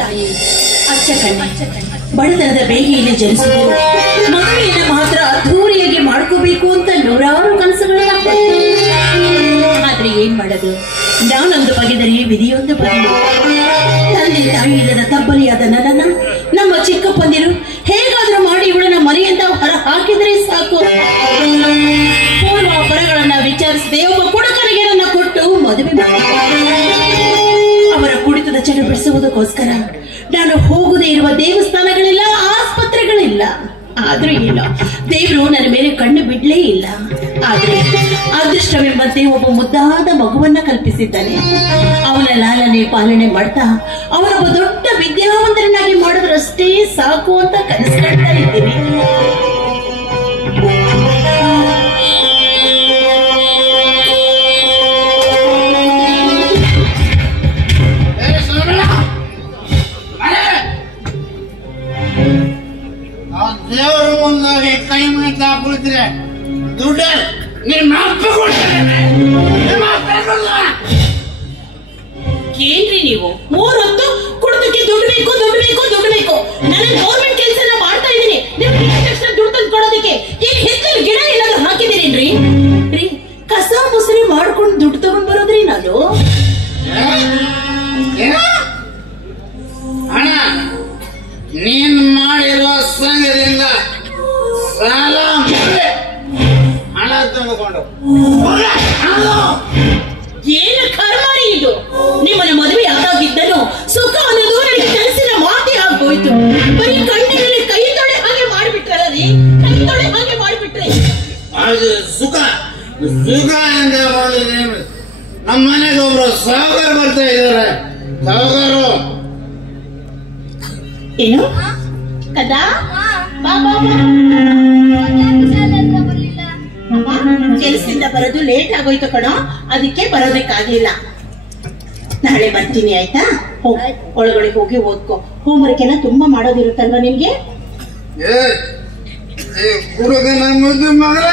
ತಾಯಿ ಅಚ್ಚ ಕಣ್ಣೆ ಬಡತನದ ಬೇಗೆಯಲ್ಲಿ ಜನಿಸಿದರು ಮದುವೆಯನ್ನು ಮಾತ್ರ ಅದ್ಧೂರಿಯಾಗಿ ಮಾಡ್ಕೋಬೇಕು ಅಂತ ನೂರಾರು ಕನಸುಗಳನ್ನ ಆದ್ರೆ ಏನ್ ಮಾಡೋದು, ನಾನೊಂದು ಬಗೆದರೆ ವಿಧಿಯೊಂದು ಬಗೆ. ತಂದೆ ತಾಯಿ ಇಲ್ಲದ ತಬ್ಬಲಿಯಾದ ನನ್ನನ್ನ ನಮ್ಮ ಚಿಕ್ಕಪ್ಪಂದಿರು ಹೇಗಾದ್ರೂ ಮಾಡಿ ಇವಳನ್ನ ಮನೆಯಿಂದ ಹೊರ ಹಾಕಿದ್ರೆ ಸಾಕು. ಪೂರ್ವಾಪರಗಳನ್ನ ವಿಚಾರಿಸದೆ ಒಬ್ಬ ಕುಡುಕನಿಗೆ ನನ್ನ ಕೊಟ್ಟು ಮದುವೆ ಮಾಡಿ ಅವರ ಕುಡಿತದ ಚಟ ಬಿಡಿಸುವುದಕ್ಕೋಸ್ಕರ ನಾನು ಹೋಗದೇ ಇರುವ ದೇವಸ್ಥಾನಗಳಿಲ್ಲ, ಆಸ್ಪತ್ರೆಗಳಿಲ್ಲ. ಆದ್ರೂ ಇಲ್ಲ, ದೇವರು ನನ್ನ ಮೇಲೆ ಕಣ್ಣು ಬಿಡ್ಲೇ ಇಲ್ಲ. ಆದ್ರೆ ಅದೃಷ್ಟವೆಂಬಂತೆ ಒಬ್ಬ ಮುದ್ದಾದ ಮಗುವನ್ನ ಕಲ್ಪಿಸಿದ್ದಾನೆ. ಅವನ ಲಾಲನೆ ಪಾಲನೆ ಮಾಡ್ತಾ ಅವನೊಬ್ಬ ದೊಡ್ಡ ವಿದ್ಯಾವಂತರನ್ನಾಗಿ ಮಾಡಿದ್ರಷ್ಟೇ ಸಾಕು ಅಂತ ಕನಸು ಕಾಣ್ತಾ ಇದ್ದೀನಿ. ದೇವರ ಮುಂದೆ ಕೈ ಮುಗಿತಾ ಕುಳಿತರೆ ದುಡ್ಡು ಏನ್ರಿ ನೀವು 3 ಹೊತ್ತು ಕುಡಿದಕ್ಕೆ ದುಡ್ಡು ಬೇಕು ದುಡ್ಡು ಬೇಕು ದುಡ್ಡು ಬೇಕು. ನಾನು ಗೌರ್ಮೆಂಟ್ ಕೆಲಸನ ಮಾಡ್ತಾ ಇದ್ದೀನಿ, ತಕ್ಷಣ ದುಡ್ಡು ತಂದು ಕೊಡೋದಕ್ಕೆ ಈಗ ಹೆಚ್ಚಿನ ಗಿಡ ಏನಾದ್ರು ಹಾಕಿದ್ದೀರೇನ್ರಿ? ರೀ ಕಸ ಮುಸರಿ ಮಾಡ್ಕೊಂಡು ದುಡ್ಡು ತಗೊಂಡ್ ಬರೋದ್ರಿ ನಾನು. ಹಣ ನೀನ್ ಮಾಡಿರುವ ಸಂಘದಿಂದ ಸಾಲ ಹಣ ತಂದುಕೊಂಡು ಏನು ಕರ್ಮಾರಿ ಇದು? ನಿಮ್ಮನ್ನ ಮದುವೆ ಆದಾಗಿದ್ದನು ಸುಖ ಅನ್ನೋದು ನನಗೆ ಕನಸಿನ ಮಾತೆ ಆಗೋಯ್ತು. ಬರೀ ಕಣ್ಣಿನಲ್ಲಿ ಕೈ ತೊಳೆ ಹಾಗೆ ಮಾಡಿಬಿಟ್ರಲ್ಲ ರೀ, ಕೈ ತೊಳೆ ಹಾಗೆ ಮಾಡಿಬಿಟ್ರೆ. ಅದು ಸುಖ ಸುಖ ಅಂತ ನಮ್ಮ ಮನೆಗೆ ಒಬ್ರು ಸಾವುಕಾರ ಬರ್ತಾ ಇದಾರೆ. ಸಾವುಕಾರು ಏನು ಕದಾ ಕೆಲಸದಿಂದ ಬರೋದು ಲೇಟ್ ಆಗೋಯ್ತು ಕಣೋ, ಅದಕ್ಕೆ ಬರೋದಕ್ಕಾಗ್ಲಿಲ್ಲ. ನಾಳೆ ಬರ್ತೀನಿ ಆಯ್ತಾ? ಒಳಗಡೆ ಹೋಗಿ ಓದ್ಕೋ. ಹೋಮ್ವರ್ಕ್ ಎಲ್ಲ ತುಂಬಾ ಮಾಡೋದಿರುತ್ತಲ್ವಾ ನಿಮ್ಗೆ? ಹುಡುಗನ ಮುದ್ದು ಮಗಳ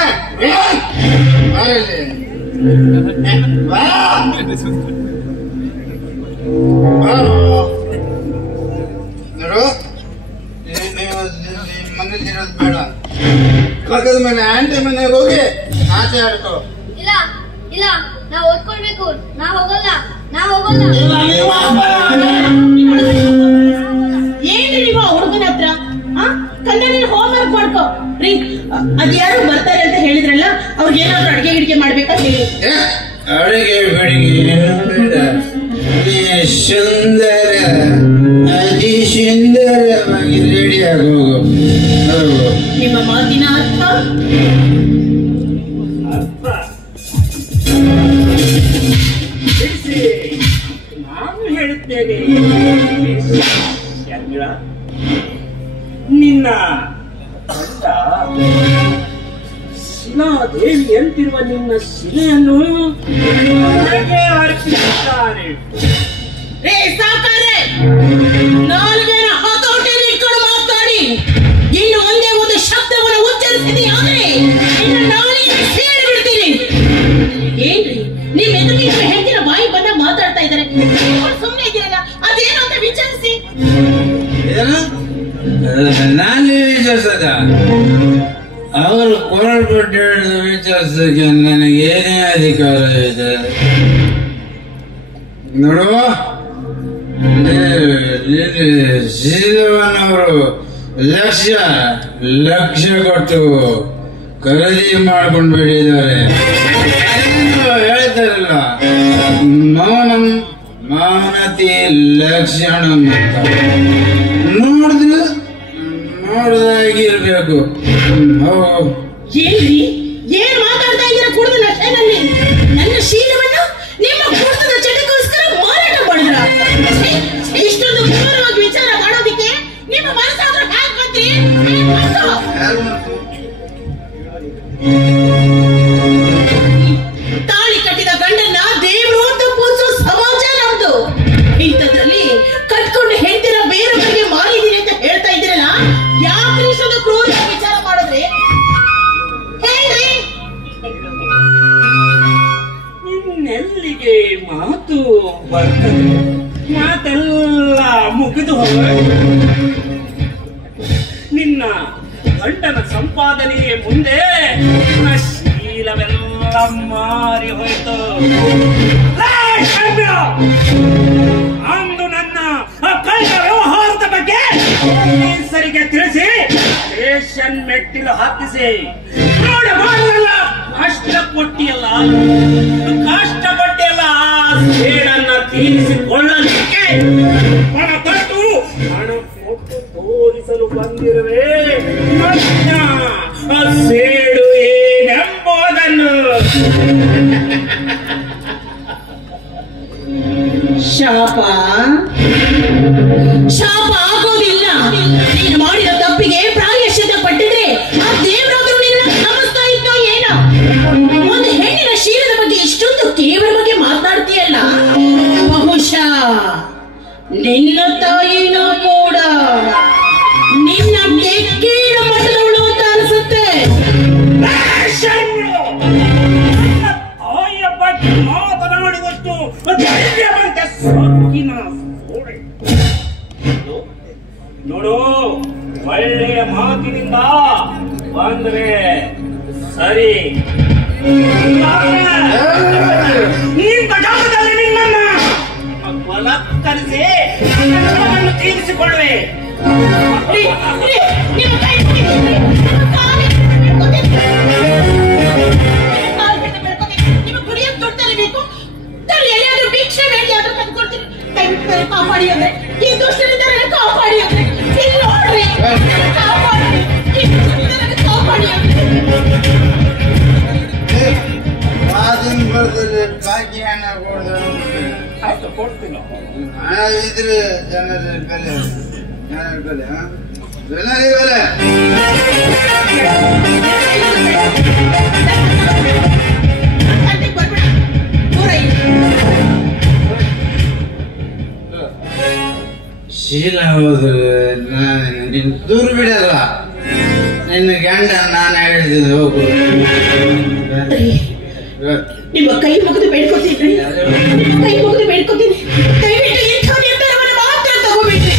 ನೋಡು, ಮನೇಲಿರೋದು ಬೇಡ, ಪಕ್ಕದ ಮನೆ ಆಂಟಿ ಮನೆಗೆ ಹೋಗಿ ಆಚೆ ಆಡ್ಕೋ. ಇಲ್ಲ ಇಲ್ಲ, ನಾವ್ ಓದ್ಕೊಳ್ಬೇಕು, ನಾವ್ ಹೋಗಲ್ಲ, ನಾವ್ ಹೋಗಲ್ಲ. ಏನ್ರಿ ನೀವು ಹುಡುಗನ ಹತ್ರ ಕನ್ನಡ ಹೋಮ್ವರ್ಕ್ ಮಾಡ್ಕೋ ರೀ. ಅದ್ಯಾರು ಬರ್ತಾರೆ ಅಂತ ಹೇಳಿದ್ರಲ್ಲ, ಅವ್ರಿಗೆ ಏನಾದ್ರು ಅಡಿಗೆ ಗಿಡಿಗೆ ಮಾಡ್ಬೇಕಾ ಹೇಳಿ. ಅಡಿಗೆ ಬೆಳಿಗ್ಗೆ ಸುಂದರ ಅತಿ ಸುಂದರವಾಗಿ ರೆಡಿ ಆಗೋಗು. ನಿಮ್ಮ ಮಾತಿನ ಅರ್ಥ ನಾನು ಹೇಳುತ್ತೇನೆ. ನಿನ್ನ ಶಿಲಾದೇವಿ ಅಂತಿರುವ ನಿನ್ನ ಶಿಲೆಯನ್ನು ನನಗೆ ಅರ್ಪಿಸುತ್ತಾರೆ. ನಾಲ್ಗೆನ ಹತೋಟಿಯಲ್ಲಿ ಇಟ್ಕೊಂಡು ಮಾತಾಡಿ. ಇನ್ನು ಒಂದೇ ಒಂದು ಶಬ್ದವನ್ನು ಉಚ್ಚರಿಸಿದೆ ಆದ್ರೆ ಇನ್ನು ನಾಳೆಗೆ ಸೇರಿ ಬಿಡ್ತೀನಿ. ಏನ್ರಿ ನಿಮ್ ಎದುರಿಗೆ ಹೆಂಗಿನ ಬಾಯಿ ಬಂದ ಮಾತಾಡ್ತಾ ಇದ್ದಾರೆ, ಸುಮ್ಮನೆ ಇದ್ದೀರಲ್ಲ, ಅದೇನು ಅಂತ ವಿಚಾರಿಸಿ. ನಾನು ವಿಚಾರಿಸದ ಅವರು ಕೊರಳ್ಬಿಟ್ಟು ವಿಚಾರಿಸಕ್ಕೆ ನನಗೆ ಏನೇ ಅಧಿಕಾರ ಇದೆ? ನೋಡು, ಶ್ರೀಧವನವರು ಲಕ್ಷ ಕೊಟ್ಟು ಖರೀದಿ ಮಾಡ್ಕೊಂಡು ಬಿಟ್ಟಿದ್ದಾರೆ. ಹೇಳ್ತಾರಲ್ಲ, ಮೌನತಿ ಲಕ್ಷಣ ನೋಡ್ದಾಗಿರ್ಬೇಕು. ಏನ್ರಿ ಏನ್ ಮಾತಾಡ್ತಾ ಇದ್ದೀರಾ? ಕುಡಿದ ನಶೆನಲ್ಲಿ ನನ್ನ ಶೀಲವನ್ನು ನಿಮ್ಮ ಕುಡಿತದ ಚಟಕ್ಕೋಸ್ಕರ ಮಾರಾಟ ಮಾಡಿದ್ರ? ಇಷ್ಟೊಂದು ಕ್ರೂರವಾಗಿ ವಿಚಾರ ಮಾಡೋದಿಕ್ಕೆ ನಿಮ್ಮ ಮನಸ್ಸಾದ್ರೂ ಹ್ಯಾಕ್ ಬಂದ್ರಿ? ತಾಳಿ ಕಟ್ಟಿದ ಗಂಡನ್ನ ದೇವರು ಅಂತ ಪೂಜಿಸೋ ಸಮಾಜ ನಮ್ದು. ಇಂಥದ್ರಲ್ಲಿ ಕಟ್ಕೊಂಡು ಹೆಂಡತಿನ ಬೇರೆಯವರಿಗೆ ಮಾರಿದೀನಿ ಅಂತ ಹೇಳ್ತಾ ಇದ್ದೀರಲ್ಲ, ಯಾಕೆ ಇಷ್ಟೊಂದು ಕ್ರೂರ ವಿಚಾರ ಮಾಡಿದ್ರಿ? ಹೇಳ್ರಿ. ಇನ್ನೆಲ್ಲಿಗೆ ಮಾತು ಬರ್ತದೆ? ಮಾತೆಲ್ಲ ಮುಗಿದು ಹೋಗ. ನಿನ್ನ ಗಂಡನ ಸಂಪಾದನೆಯೇ ಮುಂದೆ ನನ್ನ ಶೀಲವೆಲ್ಲ ಮಾರಿ ಹೋಯಿತು. ಅಂದು ನನ್ನ ಕಳ್ಳ ವ್ಯವಹಾರದ ಬಗ್ಗೆ ಪೊಲೀಸರಿಗೆ ತಿಳಿಸಿ ಸ್ಟೇಷನ್ ಮೆಟ್ಟಿಲು ಹಾಕಿಸಿ ನೋಡಬಾರಲ್ಲ. ಕಷ್ಟಪಟ್ಟಿಯಲ್ಲ ಸೇಡನ್ನ ತೀರಿಸಿಕೊಳ್ಳಲಿಕ್ಕೆ ಹಣ ಕೊಟ್ಟು ಹಣ ಕೊಟ್ಟು ತೋರಿಸಲು ಬಂದಿರುವೆ. ಸೇಡು ಏನೆಂಬುದನ್ನು ಶಾಪ ಆಗೋದಿಲ್ಲ. ನೀನು ಮಾಡಿದ ತಪ್ಪಿಗೆ ಪ್ರಾಯಶ್ಚಿತ್ತ ಪಟ್ಟಿದ್ರೆ ಆ ದೇವರಾದ್ರೂ ನಿನ್ನ ಕ್ಷಮಿಸ್ತಾ ಇದ್ದೋ ಏನೋ. ಒಂದು ಹೆಣ್ಣಿನ ಶೀಲದ ಬಗ್ಗೆ ಇಷ್ಟೊಂದು ಕೇವಲ ಬಗ್ಗೆ ಮಾತನಾಡ್ತೀಯಲ್ಲ, ಬಹುಶಃ ನಿನ್ನ ತಾಯಿನೂ ಕೂಡ ನಿನ್ನ ಕೆಕ್ಕೀಳ ಮಟ್ಟದವಳು ಅಂತ ಅನಿಸುತ್ತೆ. ತಾಯಿಯ ಬಗ್ಗೆ ಮಾತನಾಡಿದಷ್ಟು ಧೈರ್ಯವಂತ ಸೊಕ್ಕಿನ ಸೋಡೆ. ನೋಡು, ಒಳ್ಳೆಯ ಮಾತಿನಿಂದ ಬಂದ್ರೆ ಸರಿ. ನಿನ್ನ ಜಾಗದಲ್ಲಿ ನಿನ್ನನ್ನ ಬಲಕ್ಕರಿಸಿ ನನ್ನನ್ನು ತೀರಿಸಿಕೊಳ್ಳುವೆ. ಭಿಕ್ಷೆ ಬೇಡಿ ಅದು ತಂದ್ಕೊಡ್ತೀನಿ. ಕಾಪಾಡಿ ಅಂದ್ರೆ ಈ ದುಷ್ಟರಿಂದ ಕಾಪಾಡಿ ಅಂದ್ರೆ ನೋಡ್ರಿ, ಕಾಪಾಡಿ ಕಾಪಾಡಿ ಅದನ್ನ ಬರ್ದಲ್ಲಿ ಬಾಕಿ ಹಣ ಆಯ್ತು, ಕೊಡ್ತೀನಿ. ಹಣ ಇದ್ರೆ ಜನರ ಬೆಲೆ, ಜನರ ಬೆಲೆ, ಜನರಿಗೆ ಬೆಲೆ. ಶೀಲ ಹೋದ್ರೆ ನಿನ್ ದೂರ ಬಿಡಲ್ಲ. ನಿನ್ನ ಗಂಡ ನಾನು ಹೇಳಿದ್ದೀನಿ ಹೋಗು. ನಿಮ್ಮ ಕೈ ಮುಗಿದು ಬೇಡ್ಕೊತೀನಿ, ಕೈ ಮುಗಿದು ಬೇಡ್ಕೊತೀನಿ. ದಯವಿಟ್ಟು ಇಂಥ ನಿರ್ಧಾರವನ್ನು ಮಾತ್ರ ತಗೋಬೇಡ್ರಿ.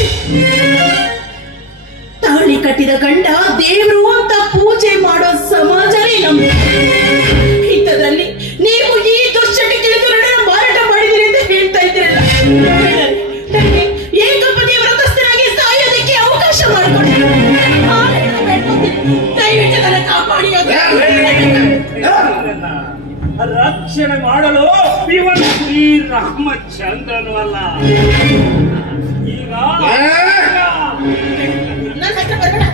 ತಾಳಿ ಕಟ್ಟಿದ ಗಂಡ ದೇವರು ಅಂತ ಪೂಜೆ ಮಾಡೋ ಸಮಾಜನೇ ನಮ್ದು. ಇಂಥದ್ರಲ್ಲಿ ನೀವು ಈ ದುಶ್ಚಟಕ್ಕೆ ಮಾರಾಟ ಮಾಡಿದಿರಿ ಅಂತ ಹೇಳ್ತಾ ಇದ್ದೀರಲ್ಲ, ನನಗೆ ಏಕಪತಿಯ ವ್ರತಸ್ಥನಾಗಿ ಸಾಯೋದಕ್ಕೆ ಅವಕಾಶ ಮಾಡಿಕೊಡಿ. ದಯವಿಟ್ಟು ನನ್ನ ಕಾಪಾಡಿ. ರಕ್ಷಣೆ ಮಾಡಲು ಇವನು ಶ್ರೀರಾಮಚಂದ್ರನು ಅಲ್ಲ. ಈಗ ನನ್ನ ಹತ್ರ ಬರಬೇಡ.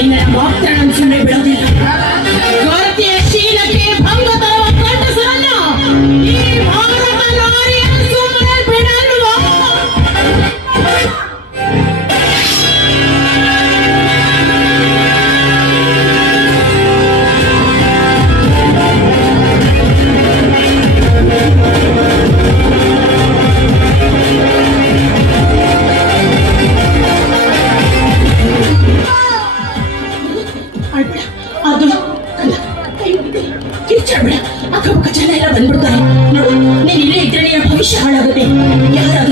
ನಿನ್ನ ಮಾತ್ರ ನಾನು ಸುಮ್ಮನೆ ಬಿಡೋದಿಲ್ಲ. ಭಾರತೀಯ ಶೀಲಕ್ಕೆ ಭಂಗ ತರುವ ಕಂಠಸರನ್ನು ಈ ಭಾರತ ನಾರಿಯನ್ನು ಸುಮ್ಮನೆ ಬಿಡಲ್ವಾ? ಅದು ಕಿರ್ಚಾಡ್ಬೇಡ, ಅಕ್ಕಪಕ್ಕ ಜನ ಎಲ್ಲ ಬಂದ್ಬಿಡ್ತಾರೆ. ನೋಡು, ನೀನ್ ಇಲ್ಲೇ ಇದ್ರೆ ನಿನ್ನ ಭವಿಷ್ಯ ಹಾಳಾಗುತ್ತೆ. ಯಾರಾದ್ರೂ